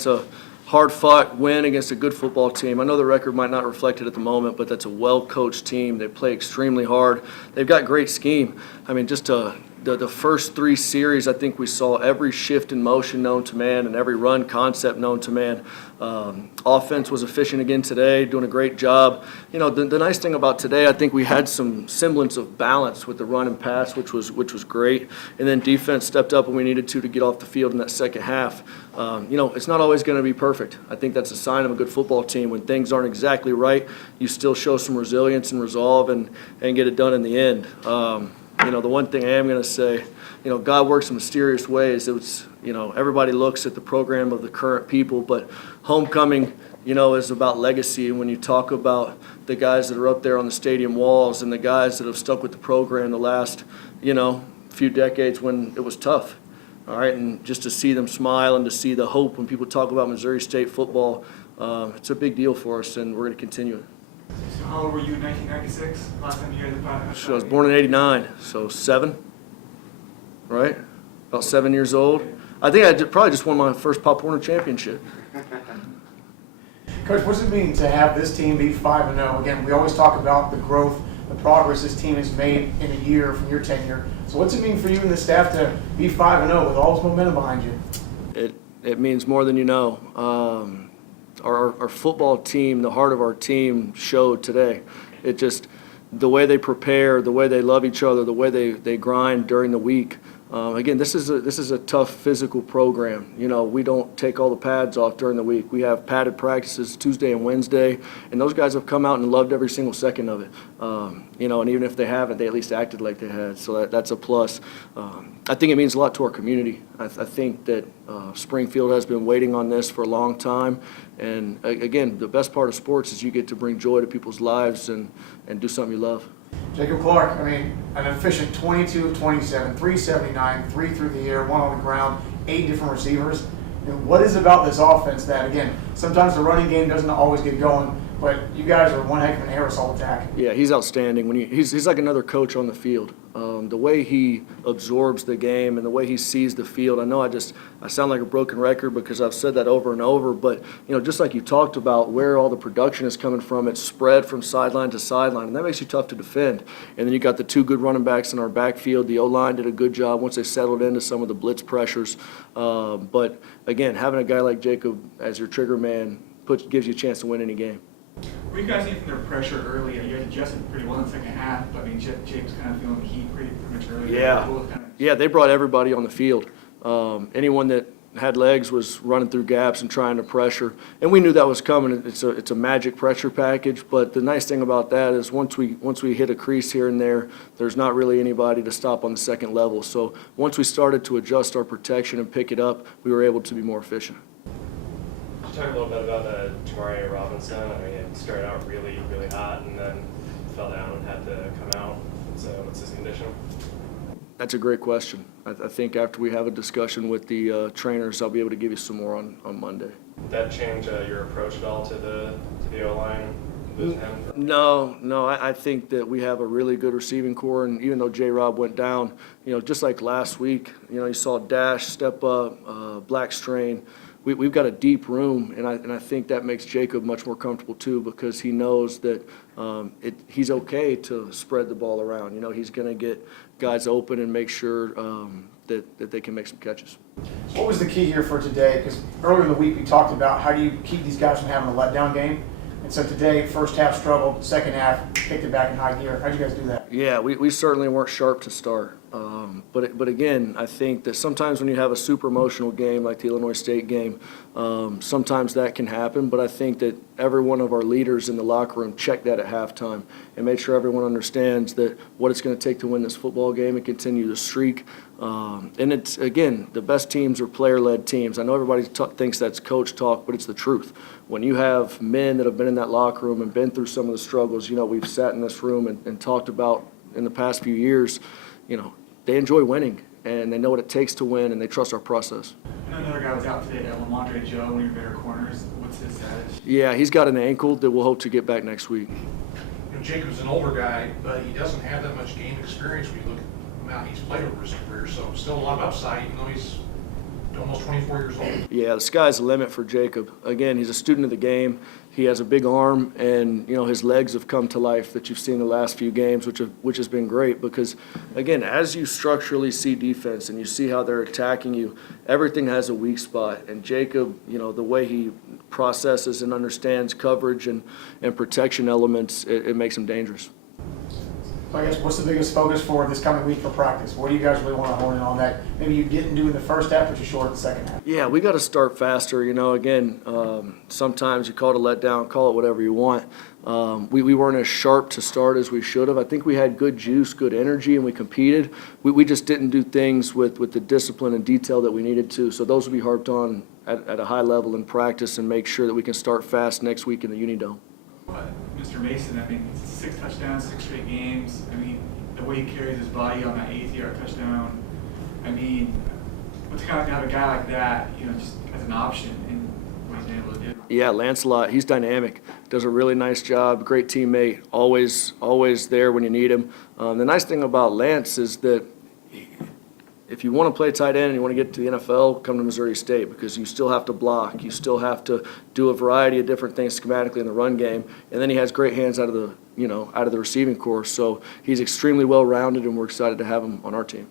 That's a hard-fought win against a good football team. I know the record might not reflect it at the moment, but that's a well-coached team. They play extremely hard. They've got great scheme. I mean, just the first 3 series, I think we saw every shift in motion known to man and every run concept known to man. Offense was efficient again today, doing a great job. You know, the nice thing about today, I think we had some semblance of balance with the run and pass, which was great. And then defense stepped up when we needed to get off the field in that second half. You know, it's not always going to be perfect. I think that's a sign of a good football team. When things aren't exactly right, you still show some resilience and resolve and get it done in the end. You know, the one thing I am going to say, you know, God works in mysterious ways. It was, you know, everybody looks at the program of the current people, but homecoming, you know, is about legacy. And when you talk about the guys that are up there on the stadium walls and the guys that have stuck with the program the last, you know, few decades when it was tough, all right, and just to see them smile and to see the hope when people talk about Missouri State football, it's a big deal for us, and we're going to continue it. So how old were you in 1996? Last time you heard the podcast? So I was born in '89, so 7, right? About 7 years old. I think probably just won my first Pop Warner championship. Coach, what does it mean to have this team be 5-0? Again, we always talk about the growth, the progress this team has made in a year from your tenure. So what's it mean for you and the staff to be 5-0 with all this momentum behind you? It means more than you know. Our football team, the heart of our team, showed today. It just, the way they prepare, the way they love each other, the way they grind during the week. Again, this is a tough physical program. You know, we don't take all the pads off during the week. We have padded practices Tuesday and Wednesday, and those guys have come out and loved every single second of it. You know, and even if they haven't, they at least acted like they had. So that's a plus. I think it means a lot to our community. I think that Springfield has been waiting on this for a long time. And again, the best part of sports is you get to bring joy to people's lives and do something you love. Jacob Clark, I mean, an efficient 22 of 27, 379, 3 through the air, 1 on the ground, 8 different receivers. And what is about this offense that, again, sometimes the running game doesn't always get going, but you guys are one heck of an aerosol attack. Yeah, he's outstanding. He's like another coach on the field. The way he absorbs the game and the way he sees the field. I know I sound like a broken record because I've said that over and over, but you know, just like you talked about where all the production is coming from, it's spread from sideline to sideline, and that makes you tough to defend. And then you got the 2 good running backs in our backfield. The O-line did a good job once they settled into some of the blitz pressures. But again, having a guy like Jacob as your trigger man gives you a chance to win any game. What do you guys think from their pressure early? You guys adjusted pretty well in the second half, but I mean, Jake's kind of feeling the heat pretty much early. Yeah, they brought everybody on the field. Anyone that had legs was running through gaps and trying to pressure, and we knew that was coming. It's a magic pressure package, but the nice thing about that is once we hit a crease here and there, there's not really anybody to stop on the second level. So once we started to adjust our protection and pick it up, we were able to be more efficient. Could you talk a little bit about Jamaria Robinson? I mean, it started out really, really hot and then fell down and had to come out. So what's his condition? That's a great question. I think after we have a discussion with the trainers, I'll be able to give you some more on Monday. Did that change your approach at all to the O-line? No. I think that we have a really good receiving core, and even though J-Rob went down, you know, just like last week, you know, you saw Dash step up, Black Strain. We've got a deep room, and I think that makes Jacob much more comfortable too, because he knows that he's okay to spread the ball around. You know, he's going to get guys open and make sure that they can make some catches. So what was the key here for today? Because earlier in the week we talked about how do you keep these guys from having a letdown game. And so today, first half struggled, second half kicked it back in high gear. How'd you guys do that? Yeah, we certainly weren't sharp to start. But again, I think that sometimes when you have a super emotional game like the Illinois State game, sometimes that can happen. But I think that every one of our leaders in the locker room checked that at halftime and made sure everyone understands that what it's going to take to win this football game and continue the streak. And it's, again, the best teams are player-led teams. I know everybody thinks that's coach talk, but it's the truth. When you have men that have been in that locker room and been through some of the struggles, you know, we've sat in this room and talked about in the past few years, you know, they enjoy winning and they know what it takes to win and they trust our process. I know another guy was out today, Lamondre Joe, one of your better corners. What's his status? Yeah, he's got an ankle that we'll hope to get back next week. You know, Jacob's an older guy, but he doesn't have that much game experience when you look at the amount he's played over his career, so still a lot of upside, even though he's almost 24 years old. Yeah, the sky's the limit for Jacob. Again, he's a student of the game. He has a big arm, and his legs have come to life that you've seen the last few games, which has been great because, again, as you structurally see defense and you see how they're attacking you, everything has a weak spot. And Jacob, the way he processes and understands coverage and protection elements, it makes him dangerous. So I guess what's the biggest focus for this coming week for practice? What do you guys really want to hone in on that maybe you didn't do in the first half, but you showed in the second half? Yeah, we got to start faster. Again, sometimes you call it a letdown, call it whatever you want. We weren't as sharp to start as we should have. I think we had good juice, good energy, and we competed. We just didn't do things with the discipline and detail that we needed to. So those will be harped on at a high level in practice and make sure that we can start fast next week in the Unidome. But Mr. Mason, 6 touchdowns, 6 straight games. The way he carries his body on that 80-yard touchdown. What's it kind of to have a guy like that, just as an option in what he's been able to do? Yeah, Lancelot, he's dynamic. Does a really nice job. Great teammate. Always there when you need him. The nice thing about Lance is that if you want to play tight end and you want to get to the NFL, come to Missouri State because you still have to block. You still have to do a variety of different things schematically in the run game. And then he has great hands out of the receiving corps. So he's extremely well-rounded, and we're excited to have him on our team.